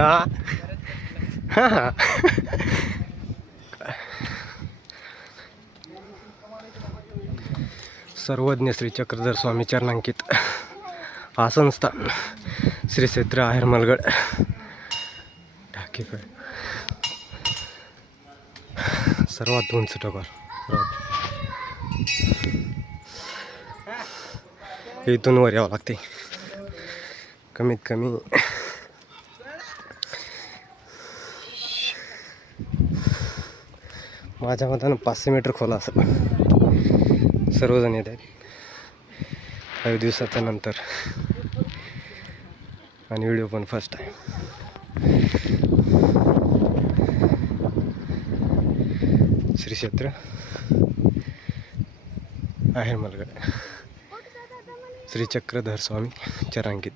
हा हा हा. सर्वज्ञ श्री चक्रधर स्वामी चरणांकित आसनस्थान श्री क्षेत्र आहेरमलगड ढाकेफळ. सर्वात उंच टोकर. इथून वर यावं लागते कमीत कमी माझ्या मतानं 500 मीटर खोला असं. सर्वजण येत आहेत काही दिवसाच्या नंतर आणि व्हिडिओ पण फर्स्ट टाइम. श्री क्षेत्र आहेरमलगड श्री चक्रधर स्वामी चरणांकित.